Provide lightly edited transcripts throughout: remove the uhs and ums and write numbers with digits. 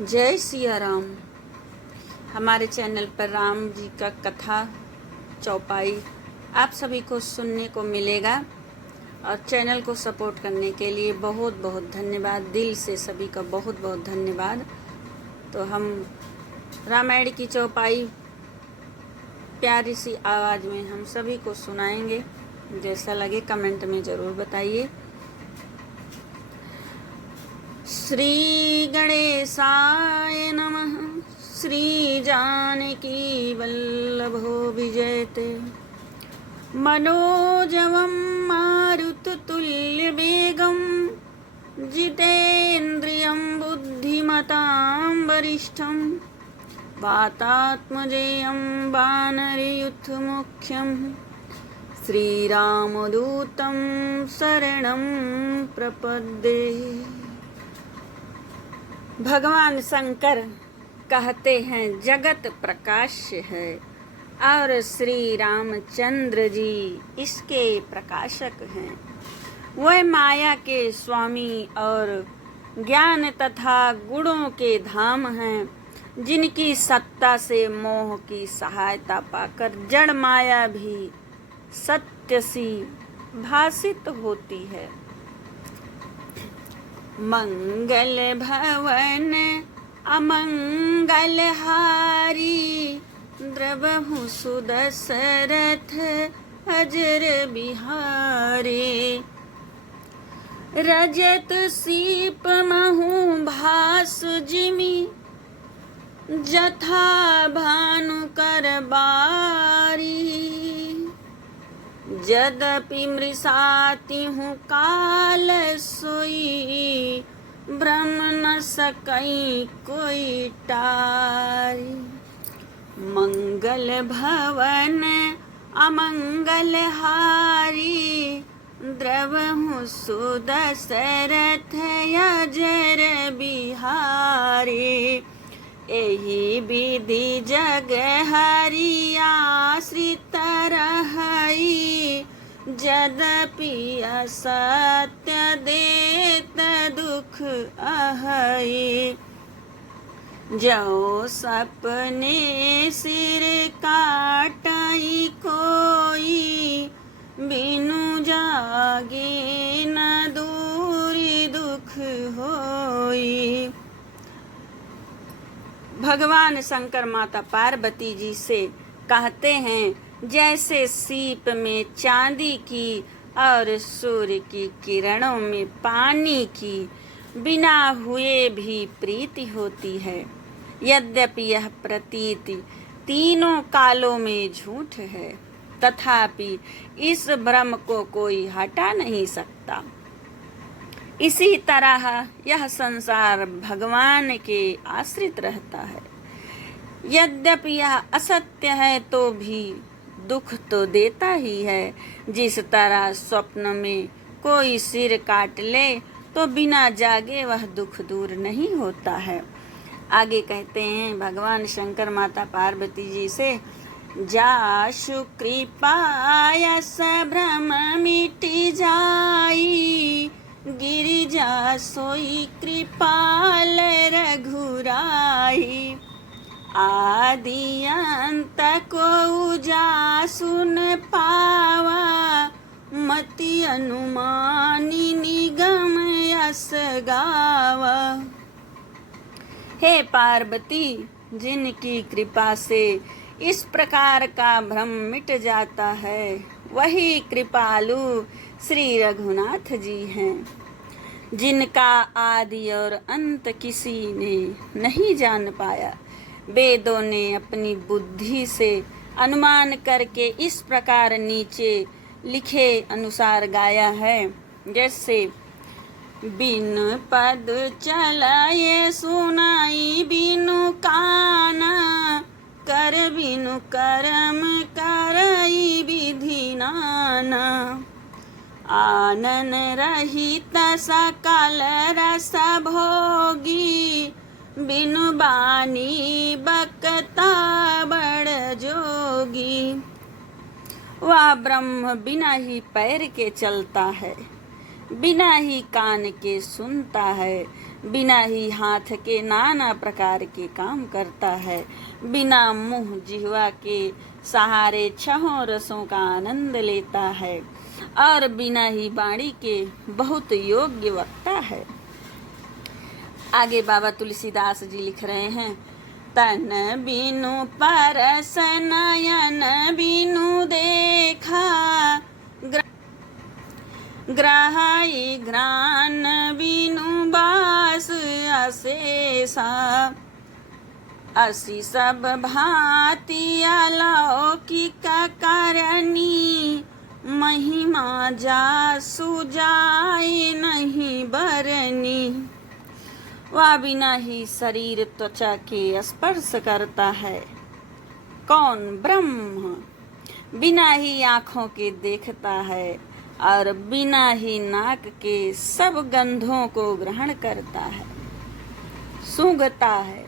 जय सिया राम। हमारे चैनल पर राम जी का कथा चौपाई आप सभी को सुनने को मिलेगा और चैनल को सपोर्ट करने के लिए बहुत बहुत धन्यवाद। दिल से सभी का बहुत बहुत धन्यवाद। तो हम रामायण की चौपाई प्यारी सी आवाज़ में हम सभी को सुनाएंगे। जैसा लगे कमेंट में ज़रूर बताइए। श्री गणेशाय नमः। श्री जानकी वल्लभो विजयते। मनोजवं मारुततुल्यवेगं जितेन्द्रियं बुद्धिमतां वरिष्ठं वातात्मजेयं वानरयूथमुख्यं श्रीरामदूतं शरणं प्रपद्ये। भगवान शंकर कहते हैं जगत प्रकाश्य है और श्री रामचंद्र जी इसके प्रकाशक हैं। वह माया के स्वामी और ज्ञान तथा गुणों के धाम हैं, जिनकी सत्ता से मोह की सहायता पाकर जड़ माया भी सत्य सी भासित होती है। मंगल भवन अमंगल हारी द्रवहु सुदशरथ अजर बिहारी। रजत सीप महु भास जिमि जथा भानु कर बारी। यद्यपि मृषाति हूँ काल सोई ब्रह्म न सकई कोई टारी। मंगल भवन अमंगल हारी द्रवहु सुदशरथ अजर बिहारी। एहि विधि जग हरि आश्रित रहई यद्यपि असत्य देत दुख अहई। जो सपने सिर काटई कोई बिनु जागे न दूरी दुख होई। भगवान शंकर माता पार्वती जी से कहते हैं, जैसे सीप में चांदी की और सूर्य की किरणों में पानी की बिना हुए भी प्रीति होती है, यद्यपि यह प्रतीति तीनों कालों में झूठ है, तथापि इस भ्रम को कोई हटा नहीं सकता। इसी तरह यह संसार भगवान के आश्रित रहता है। यद्यपि यह असत्य है तो भी दुख तो देता ही है। जिस तरह स्वप्न में कोई सिर काट ले तो बिना जागे वह दुख दूर नहीं होता है। आगे कहते हैं भगवान शंकर माता पार्वती जी से, जाशु कृपाया भ्रम मिटी जाई गिरिजा सोई कृपाल रघुराई। आदि अंत को जा सुन पावा मति अनुमानी निगम यस गावा। हे पार्वती, जिनकी कृपा से इस प्रकार का भ्रम मिट जाता है वही कृपालु श्री रघुनाथ जी हैं, जिनका आदि और अंत किसी ने नहीं जान पाया। वेदों ने अपनी बुद्धि से अनुमान करके इस प्रकार नीचे लिखे अनुसार गाया है, जैसे बिन पद चलाए सुनाई बिनु काना कर बिनु करम करई विधि नाना। आनन रहित सकल रस भोगी बिनु बानी बकता बड़ जोगी। वह ब्रह्म बिना ही पैर के चलता है, बिना ही कान के सुनता है, बिना ही हाथ के नाना प्रकार के काम करता है, बिना मुंह जिह्वा के सहारे छहों रसों का आनंद लेता है और बिना ही वाणी के बहुत योग्य वक्ता है। आगे बाबा तुलसीदास जी लिख रहे हैं, तन बिनु परस नयन बिनु देखा, ग्राही घ्राण बिनु बास अशेषा, असी सब भांति अलौकिक करनी, महिमा जासु जाए नहीं बरनी। वह बिना ही शरीर त्वचा के स्पर्श करता है। कौन? ब्रह्म। बिना ही आँखों के देखता है और बिना ही नाक के सब गंधों को ग्रहण करता है, सूंघता है।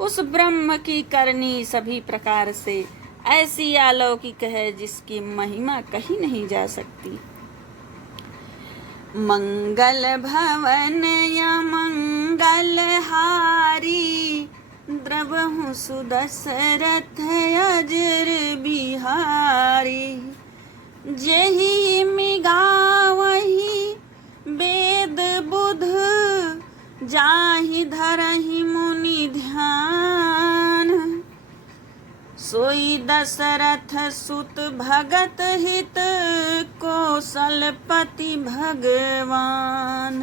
उस ब्रह्म की करनी सभी प्रकार से ऐसी अलौकिक है जिसकी महिमा कही नहीं जा सकती। मंगल भवन या मंगल हारी, द्रवहु सुदशरथ अजर बिहारी, जेहि मिगावहि वेद बुध, जाहि धरहि मुनि ध्यान, सोई दशरथ सुत भगत हित, कौशलपति भगवान।